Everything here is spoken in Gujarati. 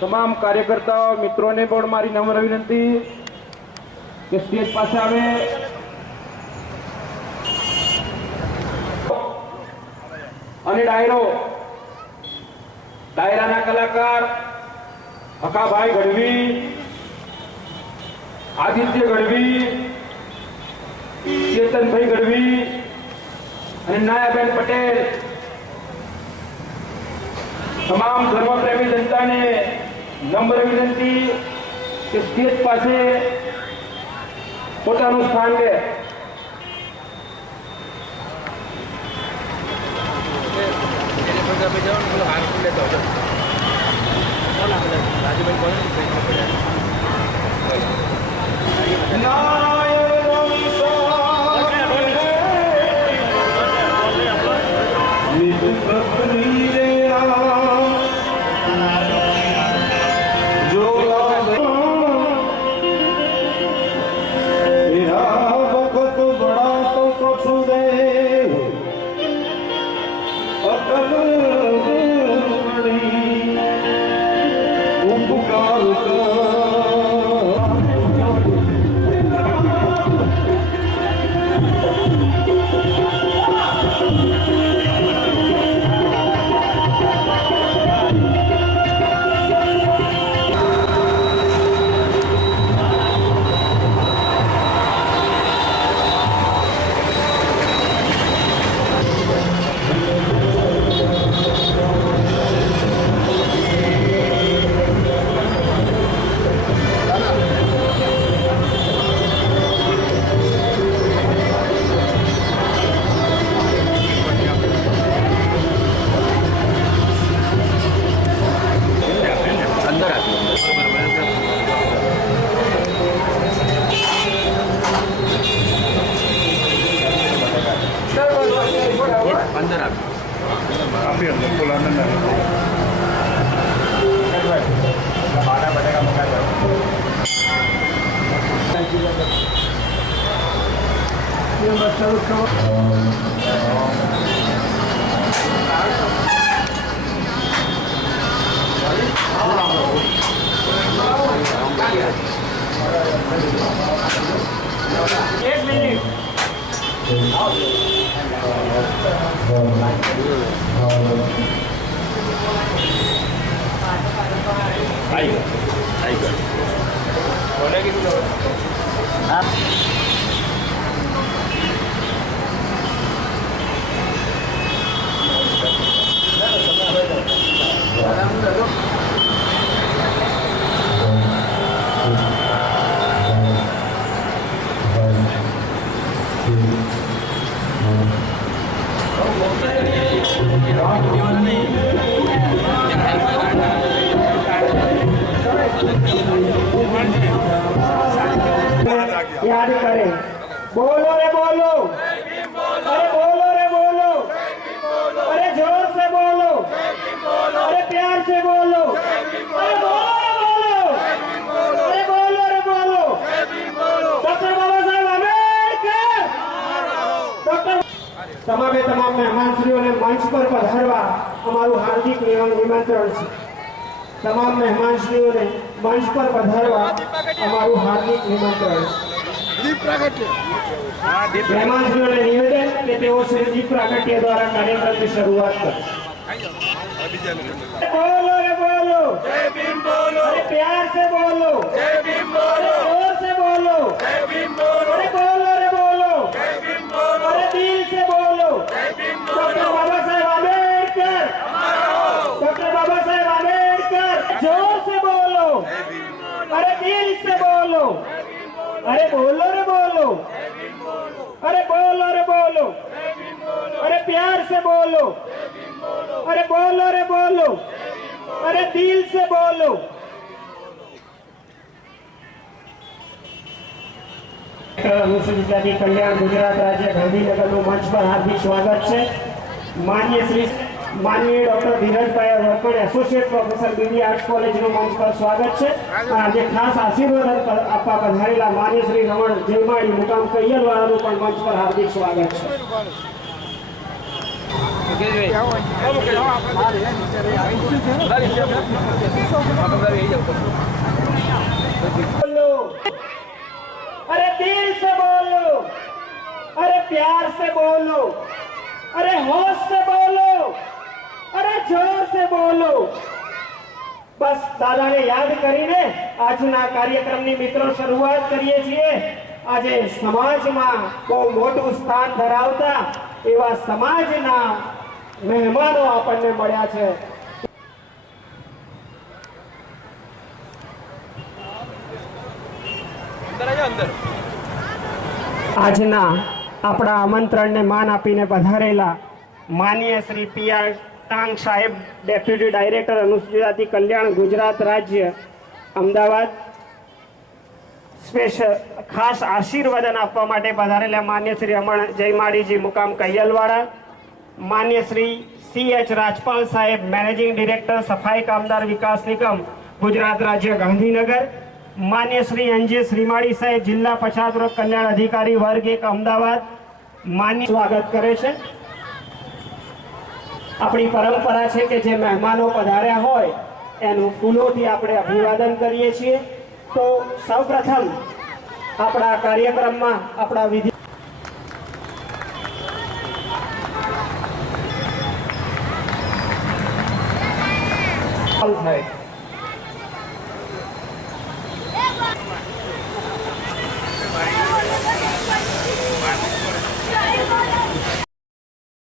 તમામ કાર્યકર્તાઓ મિત્રોને પણ મારી નમ્ર વિનંતી કે સ્ટેજ પાસે આવે અને ડાયરાના કલાકાર હકાભાઈ ગઢવી, આદિત્ય ગઢવી, ચેતનભાઈ ગઢવી અને નાયાબેન પટેલ તમામ ધર્મપ્રેમી જનતાને નમ્ર વિનંતી કે સ્ટેજ પાસે પોતાનું સ્થાન લે. याद करें, बोलो रे बोलो, अरे बोलो रे बोलो, अरे जोर से बोलो, अरे प्यार से बोलो, अरे बोलो रे बोलो, अरे बोलो रे बोलो. डॉक्टर बाबा साहेब आंबेडकर, डॉक्टर તમામે તમામ મહેમાનશ્રીઓને મંચ પર પધારવા અમારું હાર્દિક નિમંત્રણ છે. તમામ મહેમાનશ્રીઓને મંચ પર પધારવા અમારું હાર્દિક નિમંત્રણ છે. મહેમાનશ્રીઓને નિવેદન કે તેઓ શ્રી દીપ પ્રાગટ્ય દ્વારા કાર્યક્રમની શરૂઆત કરશે. બોલો રે બોલો, જય ભીમ બોલો, અરે પ્યાર से बोलो, जय भीम बोलो, जोर से बोलो, जय भीम बोलो, अरे बोलो रे बोलो, जय भीम बोलो, अरे दिल से बोलो, जय भीम बोलो. डॉक्टर बाबा साहेब आंबेडकर, डॉक्टर बाबा साहेब आंबेडकर, जोर से बोलो, अरे दिल से बोलो, अरे बोलो रे बोलो, अरे बोलो रे बोलो, अरे प्यार से बोलो, अरे बोलो रे बोलो, अरे दिल से बोलो. अनुसूचित जाति कल्याण गुजरात राज्य गांधीनगरનું મંચ પર હાર્દિક સ્વાગત છે. માનનીય ડોક્ટર ધીરજભાઈ વર્કણ એસોસિએટ પ્રોફેસર બીડી આર્ટ્સ કોલેજનું મંચ પર સ્વાગત છે. આજે ખાસ આશીર્વાદ આપવા પધારેલા માન્ય શ્રી રમણ જયમાળી મુકામ કૈયલવાળાનું પણ મંચ પર હાર્દિક સ્વાગત છે. बोलो, अरे दिल से बोलो, अरे प्यार से बोलो, अरे होश से बोलो, अरे जोर से बोलो। बस दादाने યાદ કરીને આજના કાર્યક્રમની મિત્રો શરૂઆત કરીએ છીએ। આજે સમાજમાં બહુ મોટું સ્થાન ધરાવતા એવા સમાજના મહેમાનો આપણને મળ્યા છે। આજના આપણા આમંત્રણને માન આપીને પધારેલા માનનીય શ્રી પી.આર. ટાંગ સાહેબ, ડેપ્યુટી ડાયરેક્ટર અનુસૂચિત જાતિ કલ્યાણ, ગુજરાત રાજ્ય, અમદાવાદ, સ્પેશિયલ ખાસ આશીર્વાદન આપવા માટે પધારેલા માન્ય શ્રી અમણ જયમાળીજી, મુકામ કૈયલવાડા, માન્ય શ્રી સી.એચ. રાજપાલ સાહેબ, મેનેજિંગ ડિરેક્ટર, સફાઈ કામદાર વિકાસ નિગમ, ગુજરાત રાજ્ય, ગાંધીનગર, માન્ય શ્રી એન.જે. શ્રીમાળી સાહેબ, જિલ્લા પછાત વર્ગ કલ્યાણ અધિકારી વર્ગ 1, અમદાવાદ, માન્ય સ્વાગત કરે છે। આપણી પરંપરા છે કે જે મહેમાનો પધાર્યા હોય એનું ફૂલોથી આપણે અભિવાદન કરીએ છીએ। તો સૌપ્રથમ આપણા કાર્યક્રમમાં આપણા વિધિ થાય।